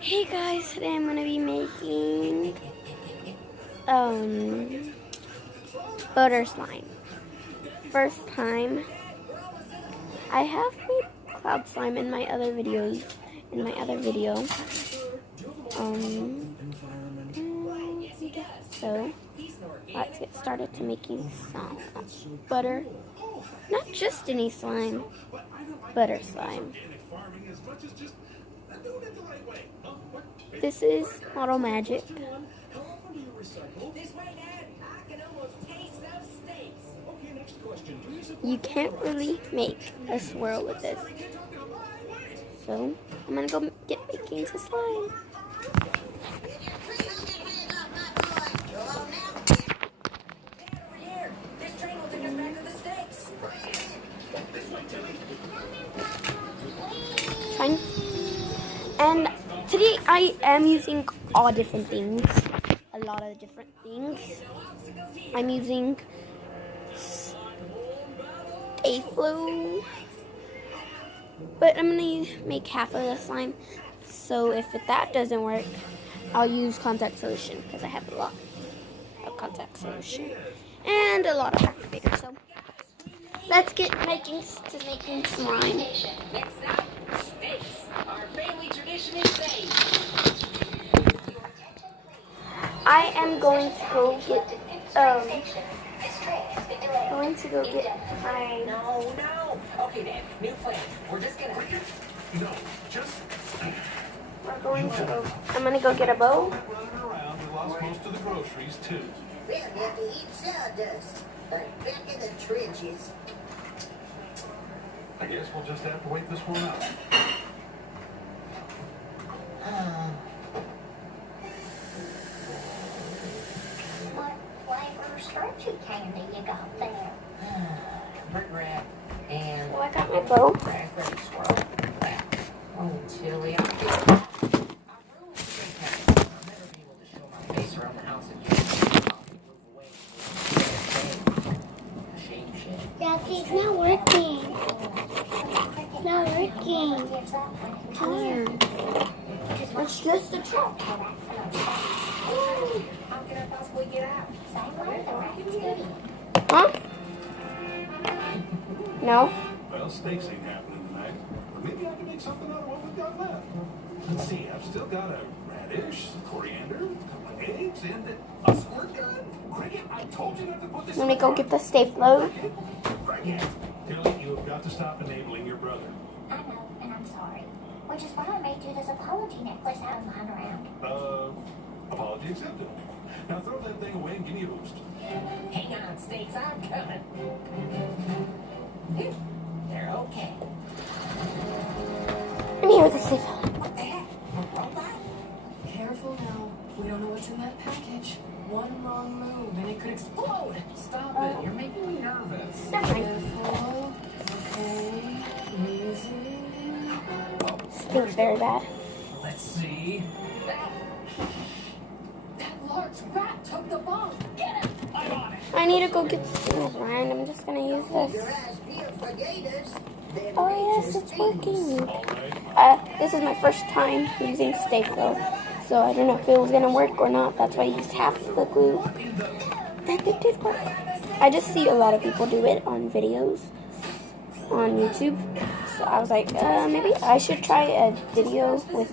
Hey guys, today I'm gonna be making butter slime. First time. I have made cloud slime in my other videos. So let's get started to making some butter. Not just any slime, butter slime. This is Model Magic. You can't really make a swirl with this. So I'm gonna go get making some slime. And today I am using all different things. A lot of different things. I'm using Stay-Flo, but I'm gonna make half of the slime. So if that doesn't work, I'll use contact solution because I have a lot of contact solution and a lot of activator. So let's get making slime. I am going to go get my No. Okay, then. New plan. We're just gonna. No, just. I'm gonna go get a bowl. Running around, we lost most of the groceries too. We'll have to eat sawdust. Back in the trenches. I guess we'll just have to wait this one out. What flavor stretchy candy you got there? Brick wrap and. So I got my bowl. Raspberry swirl. Oh, chili. I'm better be able to show my face around the house and just move away. Shame shit. Daddy, it's not working. It's not working. Here. It's just a trick. How can I possibly get out? Huh? No? Well, steaks ain't happening tonight. But maybe I can make something out of what we've got left. Let's see, I've still got a radish, some coriander, a couple of eggs, and a squirt gun. Cricket, I told you not to put this. Let me go get the Stay-Flo. Cricket, Tilly, you have got to stop enabling your brother. I know, and I'm sorry. Which is why I made you this apology necklace out of lying around. Apology accepted. Now throw that thing away and give me a boost. Hang on, Snakes. I'm coming. They're okay. I'm here with the Stay-Flo. What the heck? A robot? Careful now. We don't know what's in that package. One wrong move and it could explode. Stop it. You're making me nervous. Careful. Okay. Easy. Stinks very bad. Let's see. That large rat took the bomb. Get it! I'm on it. I need to go get some brand. I'm just gonna use Your this. eyes peeled for gators. Then Oh reach yes, your it's teeth. working. All right. This is my first time using Stay-Flo, so I don't know if it was gonna work or not. That's why I used half of the glue. And it did work. I just see a lot of people do it on videos on YouTube. So I was like, maybe I should try a video with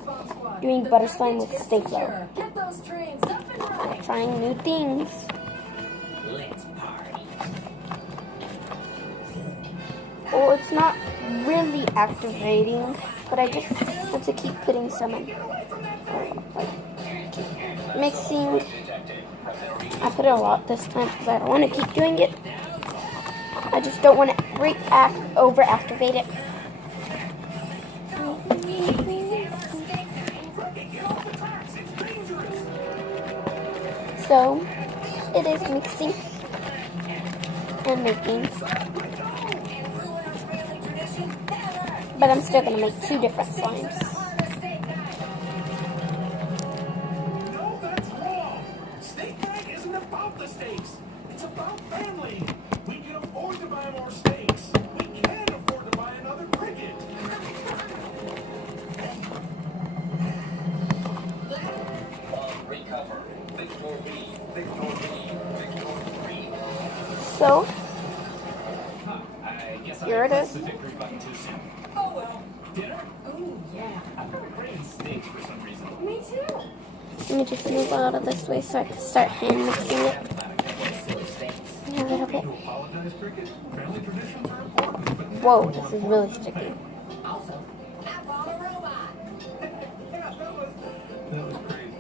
doing butter slime with Stay-Flo. Get those trains up and running. Trying new things. Let's party. Well, it's not really activating, but I just want to keep putting some in. Like, mixing. I put it a lot this time because I don't want to keep doing it. I just don't want to over-activate it. So, it is mixing and making. But I'm still going to make two different slimes. No, that's wrong. Steak night isn't about the steaks. It's about family. We can afford to buy more steaks. We can't afford to buy another cricket. So, I guess here it is. the victory button too soon. Oh well. Dinner? Oh, yeah. I've never craved steaks for some reason. Me too. let me just move out of this way so I can start hand mixing it a little bit. To apologize, Cricket. Family traditions are important, but Whoa, this is really sticky. Also, I bought a robot. that was crazy.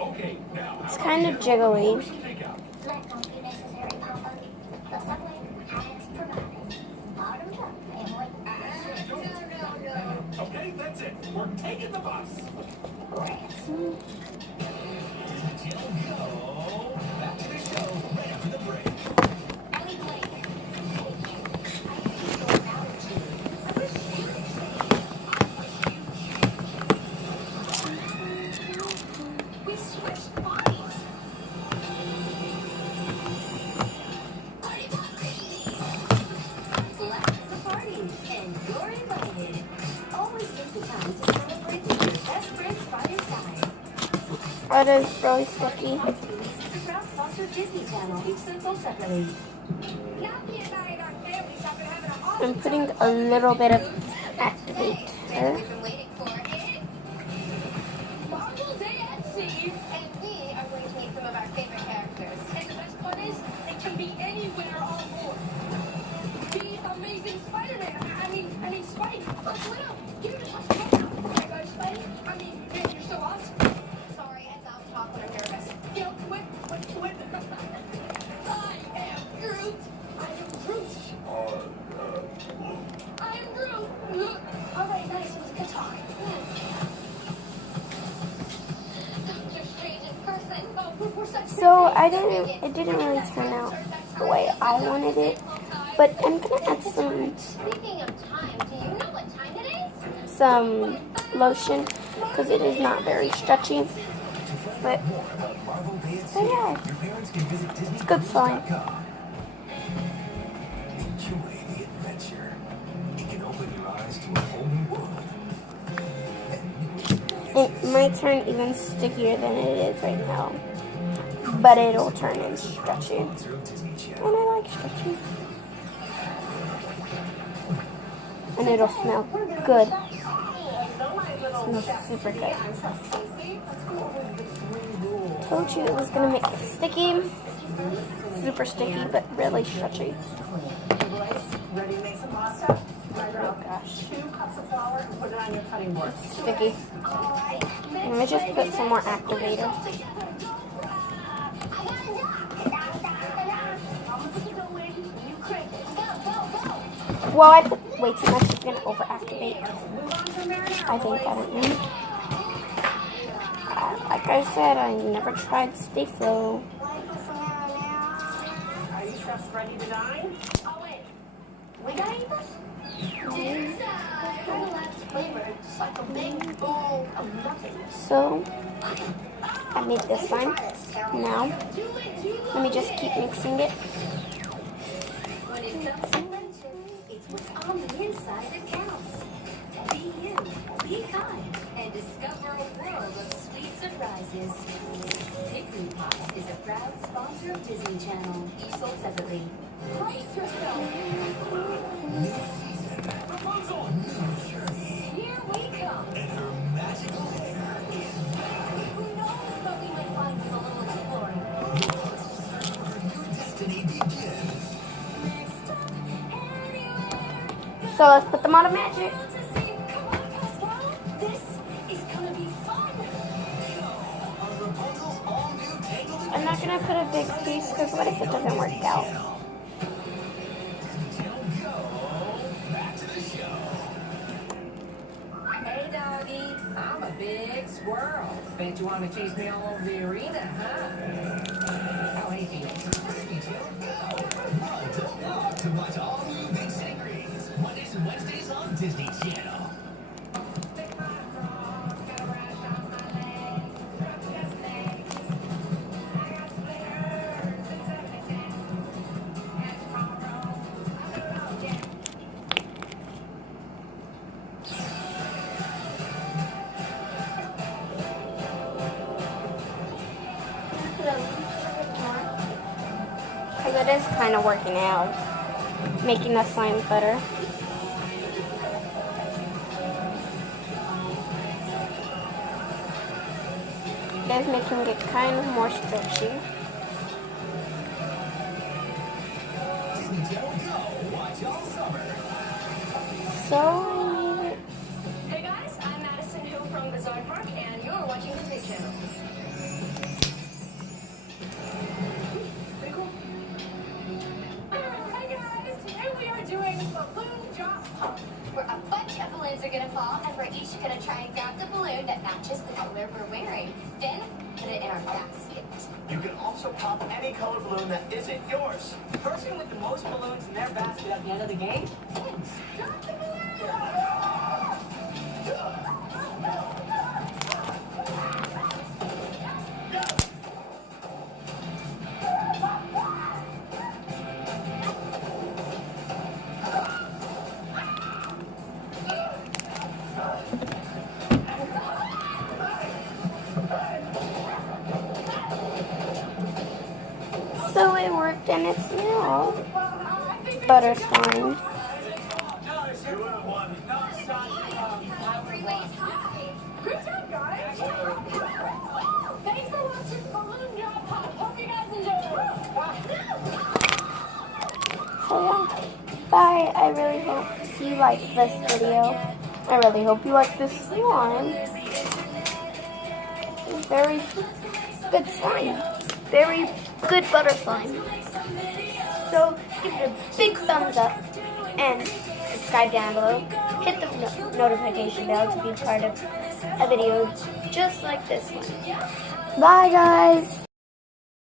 Okay, now It's kind of jiggly. some takeout. Let not be necessary, Papa. The subway has provided. Bottoms up, family. Okay, that's it. We're taking the bus. Back to the show right after the break. Ellie Blake. We switched bodies. Party Let's the party, and you're invited. Always take the time to celebrate with your best friends by your side. That is really sticky. This is a proud sponsor of Disney Channel. Each sent sold separately. I'm putting a little bit of activator. Been waiting for it. Marvel Day at Sea, and we are going to meet some of our favorite characters. And the best part is, it can be anywhere on board. The Amazing Spider-Man. I mean, Spike. Little, give it a touch. There goes Spike. I mean, man, you're so awesome. Sorry, heads off talk when I'm nervous. You know, quit. I am Groot. I am Groot. I am Groot. All right, nice. It was a good talk. Doctor Strange in person. Oh, we're such So it didn't really turn out the way I wanted it, but I'm gonna add Speaking of time, do you know what time it is? some lotion because it is not very stretchy. But yeah, it's good slime. Enjoy the adventure. It can open your eyes to a whole new world. It might turn even stickier than it is right now, but it'll turn in stretchy. And I like stretchy. And it'll smell good. It smells super good. Told you it was gonna make it sticky. Super sticky, but really stretchy. Ready to make some pasta? Oh gosh. 2 cups of flour and put it on your cutting board. Sticky. Let me just put some more activator. Well, I put way too much. It's gonna overactivate. I think, I don't know. Like I said, I never tried Stay Flow. Are you just ready to dine? Oh, wait. We gotta eat this? Flavored, just like a big bowl of nothingness. So, I made this one. Now, let me just keep mixing it. When it comes to friendship, it's what's on the inside that counts. Be you, be kind, and discover a world of sweet surprises. Hickory Pops is a proud sponsor of Disney Channel. Each sold separately. Brace yourself. Rapunzel, new journey. Here we come. And her magical hair is back. Who knows what we might find with a little exploring? Search for her new destiny begins. Next up, anywhere. So let's put them on a magic. Come on, Pascal. This is gonna be fun. On Rapunzel's all-new Tangled I'm not gonna put a big piece because what if it doesn't work out? Back to the show. Hey, doggy. I'm a big squirrel. Bet you want to chase me all over the arena, huh? Oh, hey, Felix. To watch all new Big City Greens, Mondays and Wednesdays on Disney Channel. I it is kind of working out, making the slime better. It is making it kind of more stretchy. So I made it. Hey guys, I'm Madison Hill from Bizarre Park, and you're watching the Big Channel. Pretty cool. Hey guys, today we are doing balloon drop pump. Where a bunch of balloons are gonna fall, and we're each gonna try and grab the balloon that matches the color we're wearing. Then put it in our basket. You can also pop any color balloon that isn't yours. The person with the most balloons in their basket at the end of the game wins. Drop the balloon! So it worked, and it's now butter slime. Freeway's high. Good job, guys! Thanks for watching Balloon Drop Pop. Hope you guys enjoyed. So yeah, bye. I really hope you liked this video. I really hope you like this slime. Very good slime. Very good butter slime. So give it a big thumbs up and subscribe down below. Hit the notification bell to be part of a video just like this one. Bye guys.